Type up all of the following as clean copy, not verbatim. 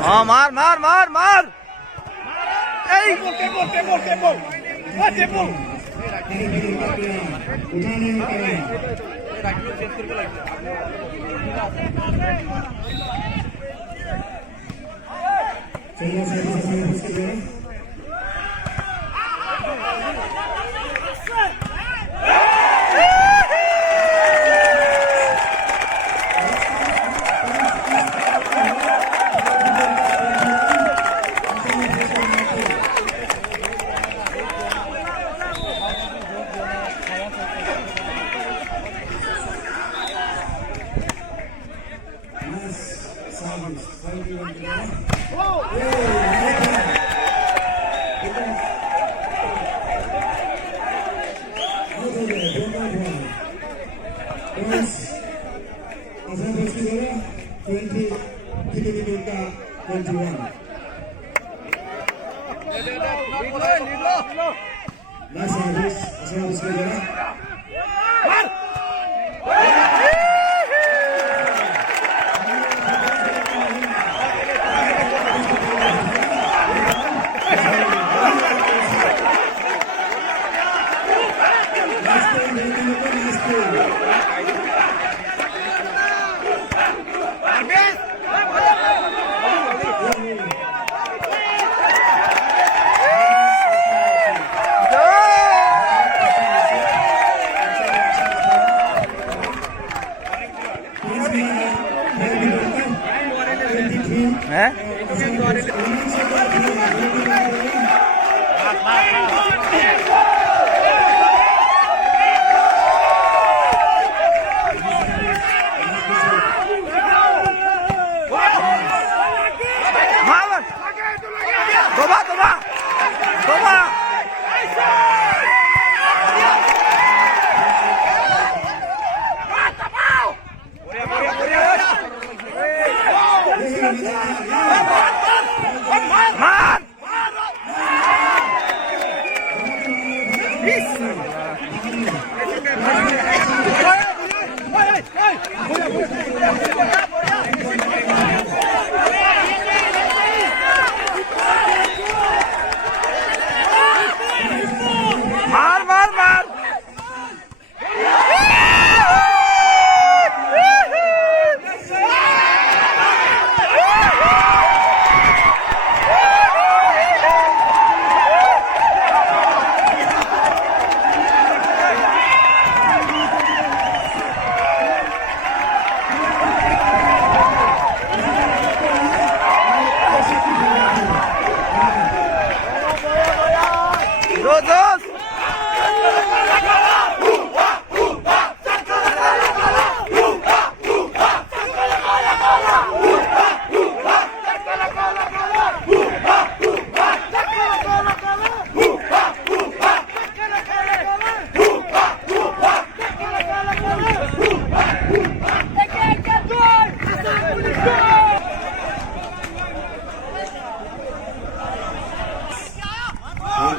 हाँ मार मार मार मार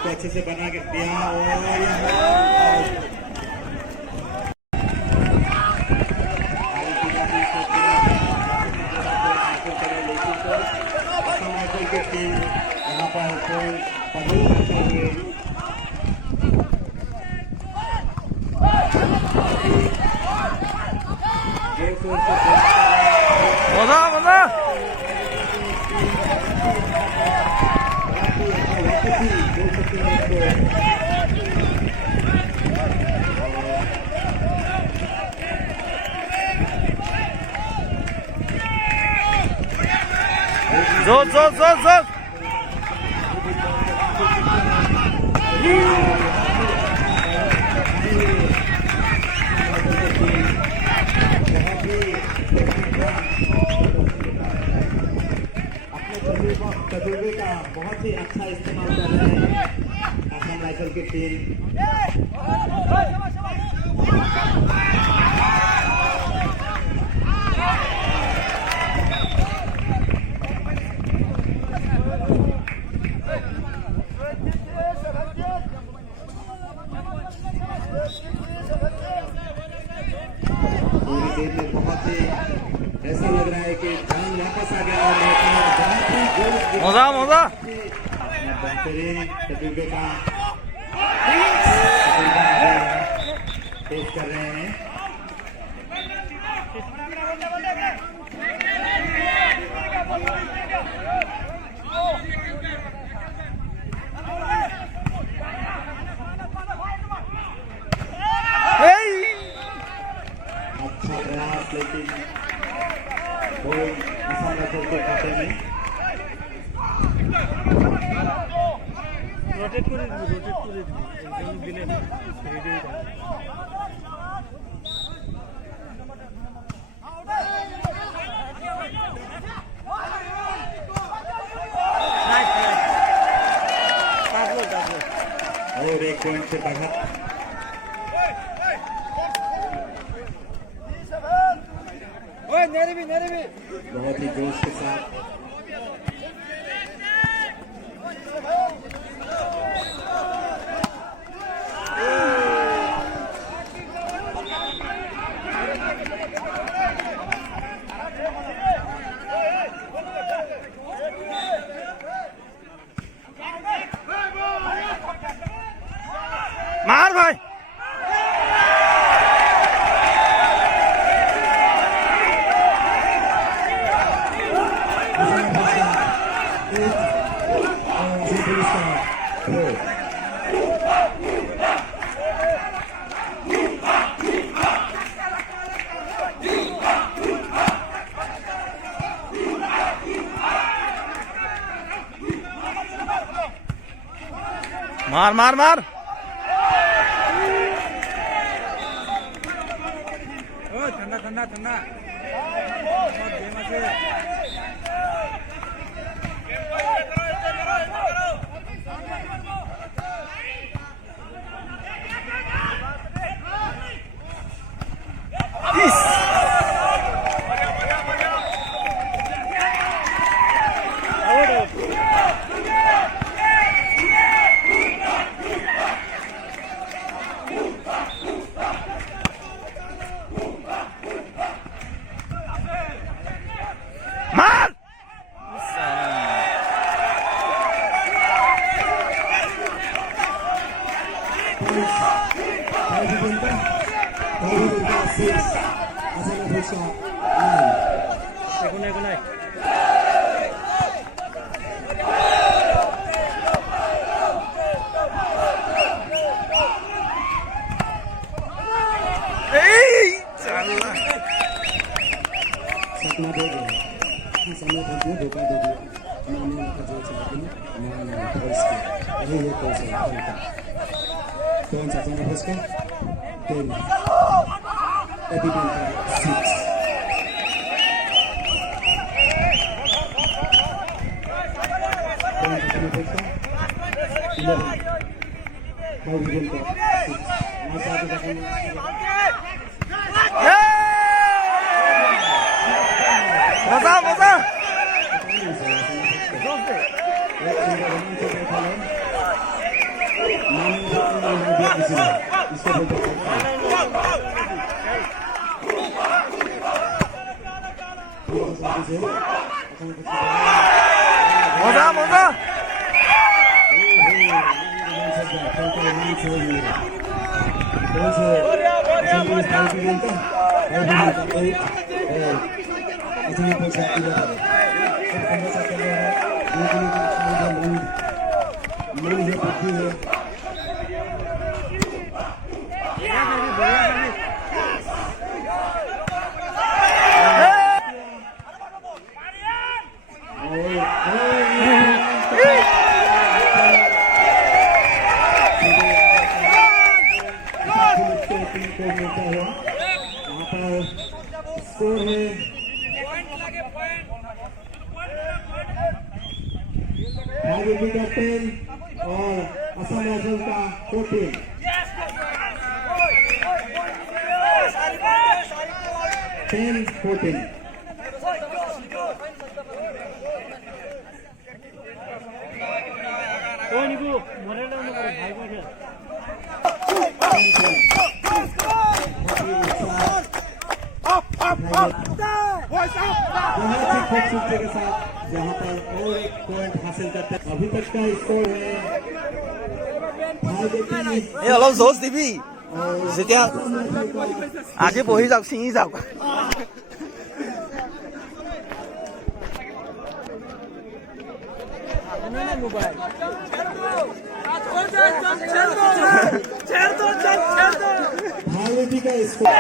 अच्छे से बना के दिया और यहाँ पर कोई पढ़ाई करते हुए मजा मजा जोर जोर जोर जोर अपने तजुर्बे का बहुत ही अच्छा इस्तेमाल कर रहे हैं असम राइफल की टीम। पूरी टीम में बहुत ही ऐसा लग रहा है कि जान वापस आ गया और बहुत ही जोश के मजा मजा अपने बेहतरीन तजुर्बे का पेश कर रहे हैं। अच्छा प्रयास लेकिन बॉल असम राइफल के खाते में। রোটেট করে দিলে রেডি হয়ে যাবে। और एक पॉइंट से बढ़त बहुत ही जोश के साथ मार भाई मार मार मार ठंडा ठंडा ठंडा मार এগুলো এগুলো सपना दे दिया समय पर दिया धोखा दे दिया मैंने उनका जो चाहती हूँ मैं फर्स्ट किया यही है कौन सा कौन सा समय फर्स्ट का 10 एपी का 6 कौन सा समय फर्स्ट का 11 बाउंड्री का 6 वहाँ से आगे जाकर मजा मजा मजा मजा स्कोर है will be the 10 और असम राइफल का 14 10-14 कोई नहीं को मरेला ना भाई को बहुत ही खूबसूरती के साथ यहाँ पर और एक पॉइंट हासिल करते हैं अभी तक का स्कोर है এই অলপ জোচ দিবি যেতিয়া আজি বহি যাওক ছিঙি যাওক भारती का स्कोर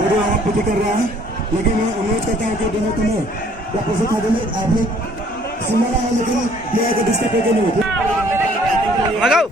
वीडियो आप पीछे कर रहा है लेकिन मैं उम्मीद करता हूँ कि दोनों तुम्हें वापस उठा देंगे आपने सुना है लेकिन ये डिस्टर्ब करके नहीं लगाओ